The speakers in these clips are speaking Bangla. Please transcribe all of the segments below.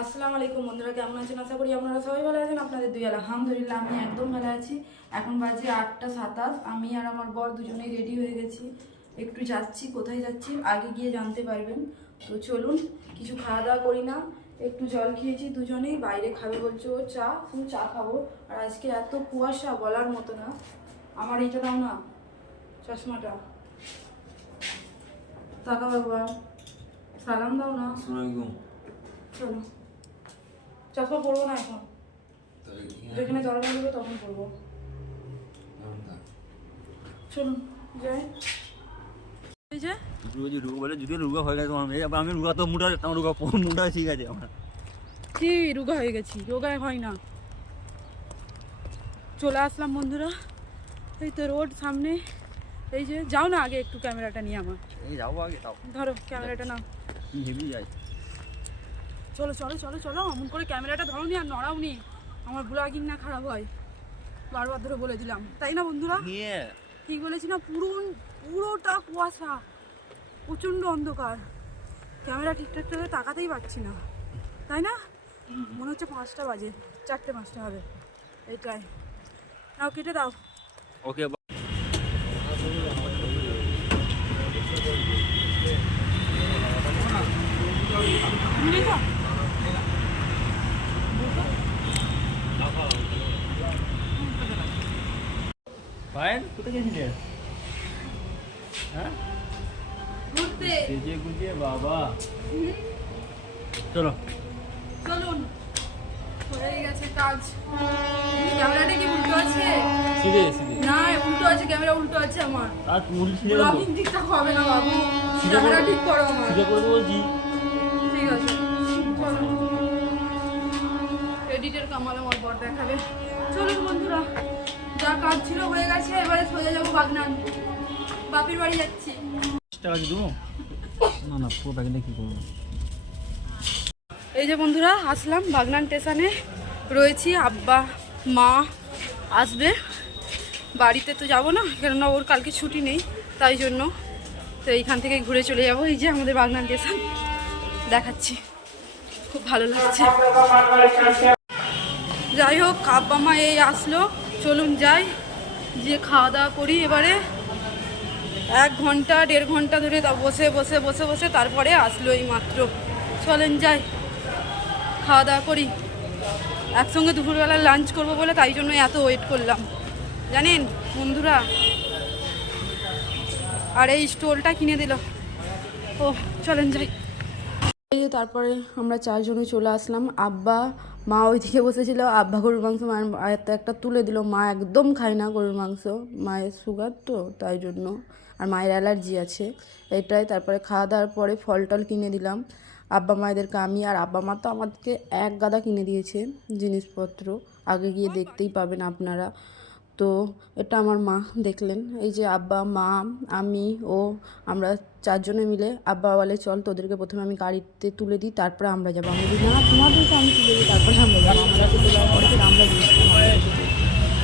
আসসালামু আলাইকুম বন্ধুরা কেমন আছেন? আশা করি আপনারা সবাই ভালো আছেন। আপনাদের দুই আলহামদুলিল্লাহ আমি একদম ভালো আছি। এখন বাজে আটটা সাতাশ। আমি আর আমার বর দুজনেই রেডি হয়ে গেছি। একটু যাচ্ছি কোথায় যাচ্ছি আগে গিয়ে জানতে পারবেন। তো চলুন কিছু খাওয়া দাওয়া করি না। একটু জল খেয়েছি দুজনেই বাইরে খাবে বলছে ও চা শুধু চা খাব। আর আজকে এত কুয়াশা বলার মতো না। আমার এইটা দাও না চশমাটা। টাকা বাবা সালাম দাও না। চলো। চশমা পরবো না এখন। যেখানে দরকার হবে তখন পরবো। চলুন যাই। এই যে? রুগা রুগা বলে যদি রুগা হয়ে গেছে আমার আমি রুগা তো মোটা আমার রুগা মোটা ঠিক আছে আমার। কি রোগা হয়ে গেছি? রোগায় হয় না। চলে আসলাম বন্ধুরা। এই তো রোড সামনে। এই যে যাও না আগে একটু ক্যামেরাটা নিয়ে আমার। এই যাব আগে তাও ধরো ক্যামেরাটা নাও। কি হেভি যায়। চলো চলো চলো চলো অমন করে ক্যামেরাটা ধরো নি আর নড়াও নি। আমার ব্লগিং না খারাপ হয়। বারবার ধরে বলে দিলাম। তাই না বন্ধুরা? ঠিক বলেছি না? পুরো পুরোটা কুয়াশা। প্রচণ্ড অন্ধকার। ক্যামেরা ঠিকঠাক করে তাকাতেই পারছি না। তাই না? মনে হচ্ছে পাঁচটা বাজে। চারটে পাঁচটা হবে। এইটাই নাও কেটে দাও। ওকে বুঝলি তো? ফাইন কোথায় গেছিলে? হ্যাঁ? সেজে গুজে বাবা। চলো। চলুন। হয়ে গেছে কাজ। ক্যামেরাটা কি উল্টো আছে? সিধে সিধে। না উল্টো আছে ক্যামেরা উল্টো আছে আমার। আর মুড়ি সিধে ব্লগিং ঠিকঠাক হবে না বাবু। ক্যামেরা ঠিক করো আমার। সিধে করে বলছি ঠিক আছে। এডিটের কামাল আমার বর দেখাবে। চলুন বন্ধুরা। যা কাজ ছিল হয়ে গেছে এবারে সোজা যাব বাগনান। বাপির বাড়ি যাচ্ছি। টাকা কি দেবো? না না পুরো প্যাকেটটা কি করব? এই যে বন্ধুরা আসলাম বাগনান স্টেশনে। রয়েছি আব্বা মা আসবে। বাড়িতে তো যাব না কেননা ওর কালকে ছুটি নেই তাই জন্য। তো এইখান থেকে ঘুরে চলে যাব। এই যে আমাদের বাগনান স্টেশন। দেখাচ্ছি। খুব ভালো লাগছে। যাই হোক আব্বা মা এই আসলো। চলুন যাই যে খাওয়া দাওয়া করি এবারে। এক ঘণ্টা, দেড় ঘণ্টা ধরে বসে বসে বসে বসে তারপরে আসলো এই মাত্র চলেন যাই, খাওয়া দাওয়া করি। একসঙ্গে দুপুরবেলা লাঞ্চ করব বলে তাই জন্য এত ওয়েট করলাম। জানেন বন্ধুরা, আর এই স্টোলটা কিনে দিল। ও চলেন যাই। তারপরে আমরা চারজনে চলে আসলাম, আব্বা মা ওইদিকে বসেছিল, আব্বা গরুর মাংস মায়ের আয়ত্তে একটা তুলে দিল। মা একদম খায় না গরুর মাংস, মায়ের সুগার তো, তাই জন্য। আর মায়ের অ্যালার্জি আছে, এটাই। তারপরে খাওয়া দাওয়ার পরে ফল টল কিনে দিলাম। আব্বা মায়েদেরকে আমি আর আব্বা মা তো আমাদেরকে এক গাদা কিনে দিয়েছে জিনিসপত্র। আগে গিয়ে দেখতেই পাবেন আপনারা। তো এটা আমার মা দেখলেন। এই যে আব্বা মা আমি ও আমরা চারজনে মিলে আব্বা বলে চল তোদেরকে প্রথমে আমি গাড়িতে তুলে দিই তারপরে আমরা যাব। আমি বলি না তোমাদেরকে আমি তুলে দিই তারপরে আমরা যাব। আমাদেরকে তোলার পরে ফের আমরা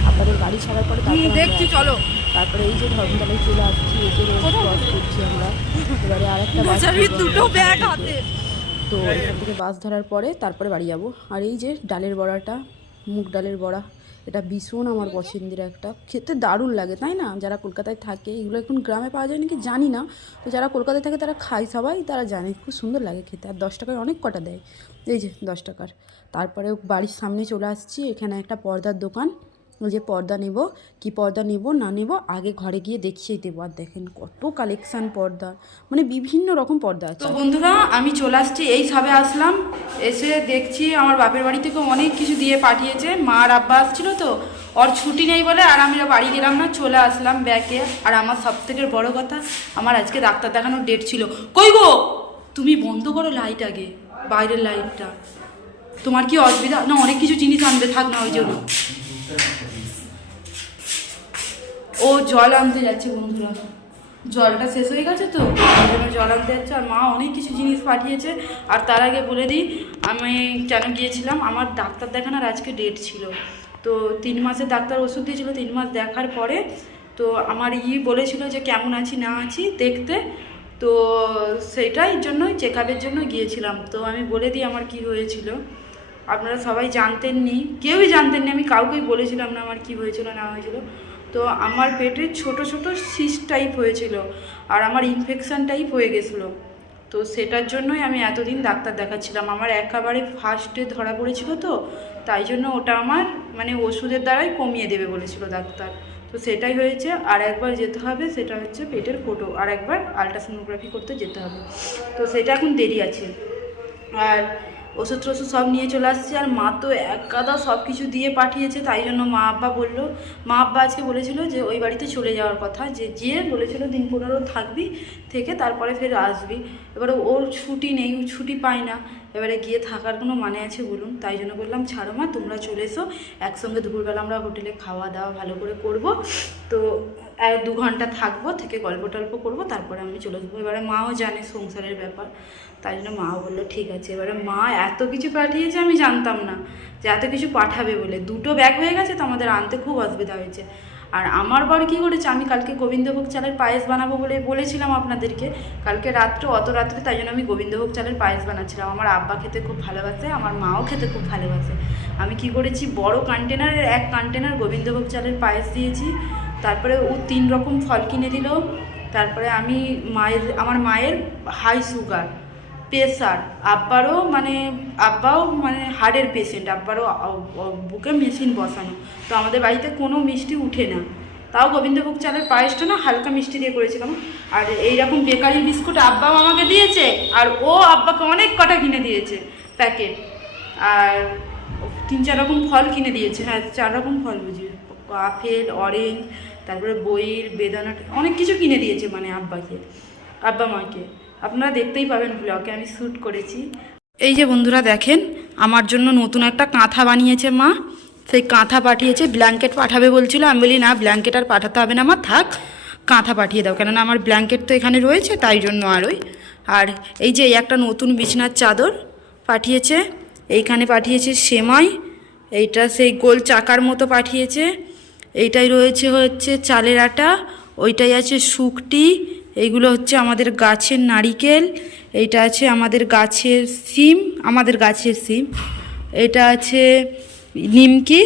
আব্বাদের গাড়ি ছাড়ার পরে তারপরে দেখছি চলো। তারপরে এই যে ধর্মতলায় চলে আসছি এতে ক্রস করছি আমরা। এবারে আরেকটা বাস দুটো ব্যাগ হাতে। তো এখান থেকে বাস ধরার পরে তারপরে বাড়ি যাব। আর এই যে ডালের বড়াটা মুগ ডালের বড়া। এটা ভীষণ আমার পছন্দের একটা। খেতে দারুণ লাগে তাই না? যারা কলকাতায় থাকে এগুলো এখন গ্রামে পাওয়া যায় নাকি জানি না। তো যারা কলকাতায় থাকে তারা খায় সবাই তারা জানে খুব সুন্দর লাগে খেতে। আর দশ টাকায় অনেক কটা দেয়। এই যে দশ টাকার। তারপরে বাড়ির সামনে চলে আসছি এখানে একটা পর্দার দোকান। যে পর্দা নেব, কি পর্দা নেব, না নেব, আগে ঘরে গিয়ে দেখিয়ে দেবো। আর দেখেন কত কালেকশান পর্দা। মানে বিভিন্ন রকম পর্দা আছে। তো বন্ধুরা, আমি চলে আসছি, এই সবে আসলাম। এসে দেখছি আমার বাপের বাড়ি থেকে অনেক কিছু দিয়ে পাঠিয়েছে। মা আর আব্বা আসছিল তো, ওর ছুটি নেই বলে আর আমি বাড়ি গেলাম না, চলে আসলাম ব্যাকে আর আমার সব থেকে বড় কথা, আমার আজকে ডাক্তার দেখানোর ডেট ছিল। কই গো? তুমি বন্ধ করো লাইট আগে, বাইরের লাইটটা তোমার কি অসুবিধা? না, অনেক কিছু জিনিস আনবে, থাক না, ওই জন্য ও জল আনতে যাচ্ছে বন্ধুরা। জলটা শেষ হয়ে গেছে তো জল আনতে যাচ্ছে। আর মা অনেক কিছু জিনিস পাঠিয়েছে, আর তার আগে বলে দিই, আমি কেন গিয়েছিলাম? আমার ডাক্তার দেখানোর আজকে ডেট ছিল। তো তিন মাসের ডাক্তার ওষুধ দিয়েছিল, তিন মাস দেখার পরে তো আমার ই বলেছিল যে কেমন আছি, না আছি দেখতে। তো সেটাই জন্যই চেক আপের জন্য গিয়েছিলাম। তো আমি বলে দিই আমার কি হয়েছিল। আপনারা সবাই জানতেননি, কেউই জানতেননি, আমি কাউকেই বলেছিলাম না আমার কি হয়েছিল, না হয়েছিল। তো আমার পেটে ছোট ছোট সিস্ট টাইপ হয়েছিল আর আমার ইনফেকশন টাইপ হয়ে গেছিল। তো সেটার জন্যই আমি এতদিন ডাক্তার দেখাচ্ছিলাম। আমার একেবারে ফার্স্টে ধরা পড়েছিল তো, তাই জন্য ওটা আমার মানে ওষুধের দ্বারাই কমিয়ে দেবে বলেছিল ডাক্তার। তো সেটাই হয়েছে। আর একবার যেতে হবে, সেটা হচ্ছে পেটের ফটো আর একবার আলট্রাসোনোগ্রাফি করতে যেতে হবে। তো সেটা এখন দেরি আছে। আর ওষুধ টষুধ সব নিয়ে চলে আসছে আর মা তো এক গাদা সব কিছু দিয়ে পাঠিয়েছে, তাই জন্য মা আব্বা বলল। মা আব্বা আজকে বলেছিল যে ওই বাড়িতে চলে যাওয়ার কথা, যে যেয়ে বলেছিল দিন পনেরো থাকবি থেকে তারপরে ফের আসবি। এবারে ওর ছুটি নেই ছুটি পায় না। এবারে গিয়ে থাকার কোনো মানে আছে বলুন? তাই জন্য বললাম, ছাড়ো মা, তোমরা চলে এসো। একসঙ্গে দুপুরবেলা আমরা হোটেলে খাওয়া দাওয়া ভালো করে করব। তো দু ঘণ্টা থাকব থেকে গল্প টল্প করব, তারপরে আমি চলে যাব। এবারে মাও জানে সংসারের ব্যাপার, তাই জন্য মাও বলল, ঠিক আছে। এবারে মা এত কিছু পাঠিয়েছে আমি জানতাম না, যে এত কিছু পাঠাবে বলে। দুটো ব্যাগ হয়ে গেছে, তো আমাদের আনতে খুব অসুবিধা হয়েছে। আর আমার বর কী করেছে, আমি কালকে গোবিন্দভোগ চালের পায়েস বানাবো বলে বলেছিলাম আপনাদেরকে। কালকে রাত্রে, অত রাত্রে, তাই জন্য আমি গোবিন্দভোগ চালের পায়েস বানাচ্ছিলাম। আমার আব্বা খেতে খুব ভালোবাসে, আমার মাও খেতে খুব ভালোবাসে। আমি কি করেছি, বড় কন্টেনারের এক কন্টেনার গোবিন্দভোগ চালের পায়েস দিয়েছি। তারপরে ও তিন রকম ফল কিনে দিল। তারপরে আমি মায়ের, আমার মায়ের হাই সুগার প্রেসার আব্বারও মানে আব্বাও মানে হার্টের পেশেন্ট আব্বারও বুকে মেশিন বসানো। তো আমাদের বাড়িতে কোনো মিষ্টি উঠে না। তাও গোবিন্দভোগ চালের পায়েসটা না হালকা মিষ্টি দিয়ে করেছিলাম আর এইরকম বেকারি বিস্কুট আব্বাও আমাকে দিয়েছে, আর ও আব্বাকে অনেক কটা কিনে দিয়েছে প্যাকেট। আর তিন, চার রকম ফল কিনে দিয়েছে। হ্যাঁ চার রকম ফল বুঝি। আপেল অরেঞ্জ তারপরে বইয়ের বেদানা, অনেক কিছু কিনে দিয়েছে মানে আব্বাকে, আব্বা মাকে। আপনারা দেখতেই পাবেন ব্লগে আমি শ্যুট করেছি। এই যে বন্ধুরা দেখেন, আমার জন্য নতুন একটা কাঁথা বানিয়েছে মা। সেই কাঁথা পাঠিয়েছে ব্ল্যাঙ্কেট পাঠাবে বলছিল। আমি বলি, না ব্ল্যাঙ্কেট আর পাঠাতে হবে না আমার থাক, কাঁথা পাঠিয়ে দাও। কেননা আমার ব্ল্যাঙ্কেট তো এখানে রয়েছে, তাই জন্য আর ওই। আর এই যে একটা নতুন বিছনার চাদর পাঠিয়েছে, এইখানে পাঠিয়েছে সেমাই, এইটা সেই গোল চাকার মতো পাঠিয়েছে। এইটাই রয়েছে হচ্ছে চালের আটা, ওইটাই আছে শুকটি, এইগুলো হচ্ছে আমাদের গাছের নারিকেল, এইটা আছে আমাদের গাছের সিম, আমাদের গাছের সিম, এটা আছে নিমকি,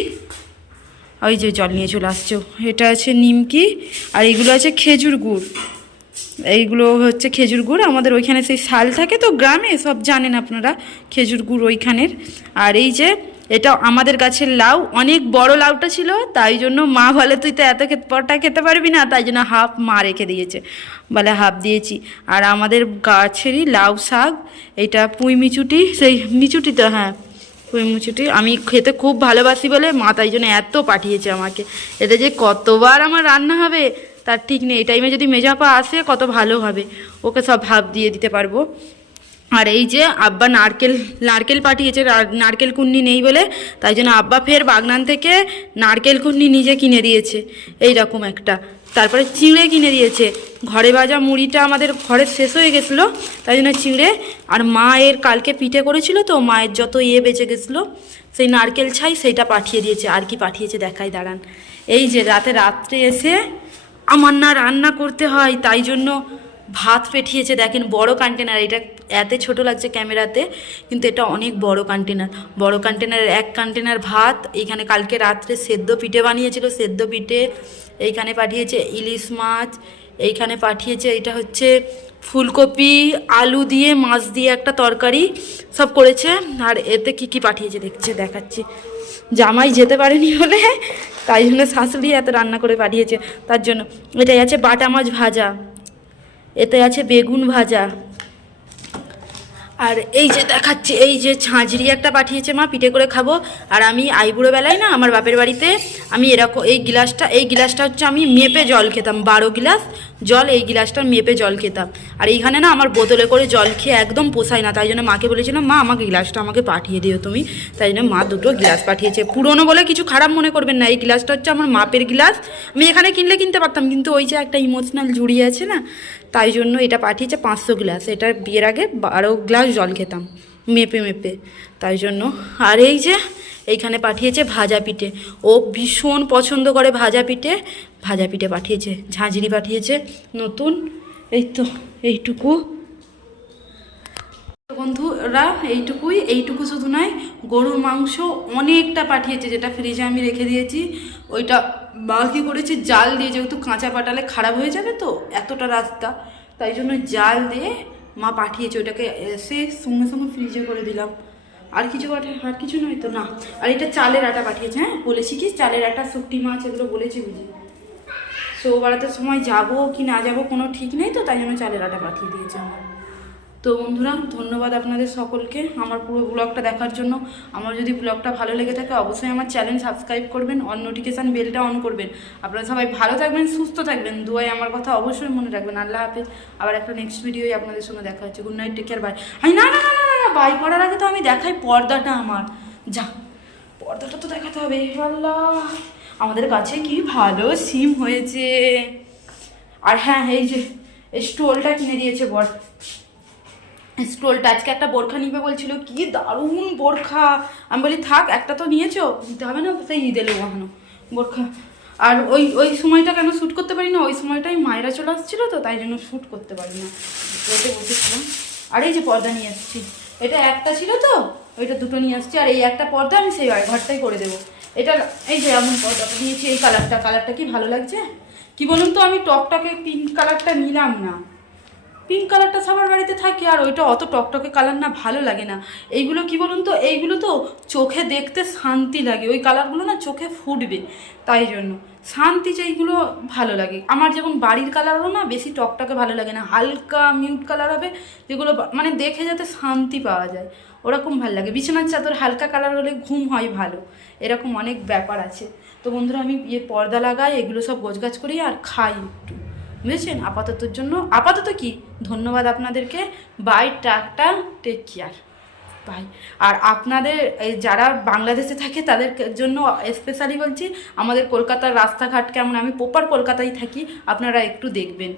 ওই যে জল নিয়ে চলে আসছো, এটা আছে নিমকি, আর এইগুলো আছে খেজুর গুড়, এইগুলো হচ্ছে খেজুর গুড়, আমাদের ওইখানে সেই শাল থাকে তো গ্রামে, সব জানেন আপনারা, খেজুর গুড় ওইখানের, আর এই যে এটা আমাদের গাছের লাউ। অনেক বড় লাউটা ছিল, তাই জন্য মা বলে, তুই তো এত পরটা খেতে পারবি না। তাই জন্য হাফ মা রেখে দিয়েছে। বলে, হাফ দিয়েছি। আর আমাদের গাছেরই লাউ শাক, এটা পুঁই মিচুটি, সেই মিচুটি তো হ্যাঁ পুঁই মিচুটি। আমি খেতে খুব ভালোবাসি বলে মা তাই জন্য এত পাঠিয়েছে আমাকে। এতে যে কতবার আমার রান্না হবে, তার ঠিক নেই। এই টাইমে যদি মেজাপা আসে, কত ভালো হবে। ওকে সব ভাব দিয়ে দিতে পারব। আর এই যে আব্বা নারকেল নারকেল পাঠিয়েছে নারকেল কুন্নি নেই বলে, তাই জন্য আব্বা ফের বাগনান থেকে নারকেল কুন্নি নিজে কিনে দিয়েছে। এই রকম একটা। তারপরে চিঁড়ে কিনে দিয়েছে। ঘরে ভাজা মুড়িটা আমাদের ঘরে শেষ হয়ে গেছিল, তাই জন্য চিঁড়ে। আর মায়ের কালকে পিঠে করেছিল তো, মায়ের যত ইয়ে বেঁচে গেছিল, সেই নারকেল ছাই সেইটা পাঠিয়ে দিয়েছে। আর কি পাঠিয়েছে দেখাই, দাঁড়ান। এই যে রাতে রাত্রে এসে আমার না রান্না করতে হয়, তাই জন্য ভাত পেঠিয়েছে, দেখেন বড় কন্টেনার এটা এত ছোট লাগছে ক্যামেরাতে, কিন্তু এটা অনেক বড় কন্টেনার বড় কন্টেনারের এক কন্টেনার ভাত এইখানে কালকে রাত্রে সেদ্ধ পিঠে বানিয়েছিল, সেদ্ধ পিঠে এইখানে পাঠিয়েছে ইলিশ মাছ, এইখানে পাঠিয়েছে এটা হচ্ছে ফুলকপি, আলু দিয়ে, মাছ দিয়ে একটা তরকারি, সব করেছে। আর এতে কি কি পাঠিয়েছে দেখছে, দেখাচ্ছি। জামাই যেতে পারেনি বলে, তাই জন্য শাশুড়ি এত রান্না করে পাঠিয়েছে, তার জন্য। এটাই আছে বাটা মাছ ভাজা। এতে আছে বেগুন ভাজা। আর এই যে দেখাচ্ছে, এই যে ছাঁচড়ি একটা পাঠিয়েছে মা, পিঠে করে খাব। আর আমি আইবুড়ো বেলায় না, আমার বাপের বাড়িতে আমি এরকম, এই গিলাসটা এই গিলাসটা হচ্ছে আমি মেপে জল খেতাম, বারো গিলাস। জল, এই গিলাসটা মেপে জল খেতাম। আর এইখানে না আমার বোতলে করে জল খেয়ে একদম পোষায় না, তাই জন্য মাকে বলেছিলাম, মা, আমাকে গিলাসটা আমাকে পাঠিয়ে দিও তুমি। তাই জন্য মা দুটো গিলাস পাঠিয়েছে। পুরনো বলে কিছু খারাপ মনে করবেন না, এই গিলাসটা হচ্ছে আমার মাপের গিলাস। আমি এখানে কিনলে কিনতে পারতাম, কিন্তু ওই যে একটা ইমোশনাল জুড়ি আছে না, তাই জন্য এটা পাঠিয়েছে পাঁচশো গ্লাস। এটা বিয়ের আগে বারো গ্লাস জল খেতাম। মেপে মেপে। তাই জন্য আর এই যে এইখানে পাঠিয়েছে ভাজা পিঠে। ও ভীষণ পছন্দ করে ভাজা পিঠে। ভাজা পিঠে পাঠিয়েছে, ঝাঁঝরি পাঠিয়েছে, নতুন। এই তো, এইটুকু। বন্ধুরা, এইটুকুই, এইটুকু শুধু নয়, গরুর মাংস অনেকটা পাঠিয়েছে, যেটা ফ্রিজে আমি রেখে দিয়েছি। ওইটা মা কী করেছে, জাল দিয়ে যেহেতু কাঁচা পাটালে খারাপ হয়ে যাবে তো, এতটা রাস্তা। তাই জন্য জাল দিয়ে মা পাঠিয়েছে ওটাকে এসে সঙ্গে সঙ্গে ফ্রিজে করে দিলাম। আর কিছু আর কিছু নয় তো, না। আর এটা চালের আটা পাঠিয়েছে হ্যাঁ? বলেছি কি, চালের আটা শুকটি মাছ এগুলো বলেছি বুঝি। সো বেড়াতে সময় যাব কি না যাব কোনো ঠিক নেই তো, তাই জন্য চালের আটা পাঠিয়ে দিয়েছে আমার তো বন্ধুরা ধন্যবাদ আপনাদের সকলকে আমার পুরো ব্লগটা দেখার জন্য। আমার যদি ব্লগটা ভালো লেগে থাকে অবশ্যই আমার চ্যানেল সাবস্ক্রাইব করবেন অন নোটিফিকেশান বেলটা অন করবেন। আপনারা সবাই ভালো থাকবেন সুস্থ থাকবেন। দুয়াই আমার কথা অবশ্যই মনে রাখবেন। আল্লাহ হাফেজ। আবার একটা নেক্সট ভিডিওই আপনাদের সঙ্গে দেখা হচ্ছে। Good night take care bye I না না না না না, বাই করার আগে তো আমি দেখাই পর্দাটা আমার। যা পর্দাটা তো দেখাতে হবে। আল্লাহ। আমাদের কাছে কি ভালো সিম হয়েছে। আর হ্যাঁ এই যে এই স্টোলটা কিনে দিয়েছে বর। স্টোলটা আজকে একটা বোরখা নিবে বলছিল, কি দারুণ বোরখা। আমি বলি, থাক, একটা তো নিয়েছো নিতে হবে না, সেই ঈদে নেব এখনও বোরখা। আর ওই ওই সময়টা কেন শ্যুট করতে পারি না? ওই সময়টাই মায়েরা চলে আসছিল তো, তাই জন্য শ্যুট করতে পারি না। রেটে বসেছিলাম আর এই যে পর্দা নিয়ে আসছি, এটা একটা ছিল তো, ওইটা দুটো নিয়ে আসছি, আর এই একটা পর্দা আমি সেই ঘরটাই করে দেবো। এটা, এই যে এমন পর্দাটা নিয়েছি, এই কালারটা কালারটা কি ভালো লাগছে? কি বলুন তো, আমি টকটকে পিঙ্ক কালারটা নিলাম না। পিঙ্ক কালারটা সবার বাড়িতে থাকে আর ওইটা অত টকটকে কালার না, ভালো লাগে না। এইগুলো কি বলুন তো? এইগুলো তো চোখে দেখতে শান্তি লাগে। ওই কালারগুলো না চোখে ফুটবে। তাই জন্য। শান্তি চাইগুলো ভালো লাগে। আমার যেমন বাড়ির কালারও না বেশি টকটকে ভালো লাগে না। হালকা মিউট কালার হবে, যেগুলো মানে দেখে যাতে শান্তি পাওয়া যায়। ওরকম ভালো লাগে। বিছানার চাদর হালকা কালার হলে ঘুম হয় ভালো। এরকম অনেক ব্যাপার আছে। তো বন্ধুরা, আমি ইয়ে পর্দা লাগাই, এগুলো সব গোছগাছ করি আর খাই একটু। বুঝেছেন? আপাততর জন্য, আপাতত কি? ধন্যবাদ আপনাদেরকে। Bye, tata, take care. Bye. আর আপনাদের যারা বাংলাদেশে থাকে, তাদের জন্য স্পেশালি বলছি, আমাদের কলকাতার রাস্তাঘাট কেমন? আমি প্রপার কলকাতায় থাকি, আপনারা একটু দেখবেন।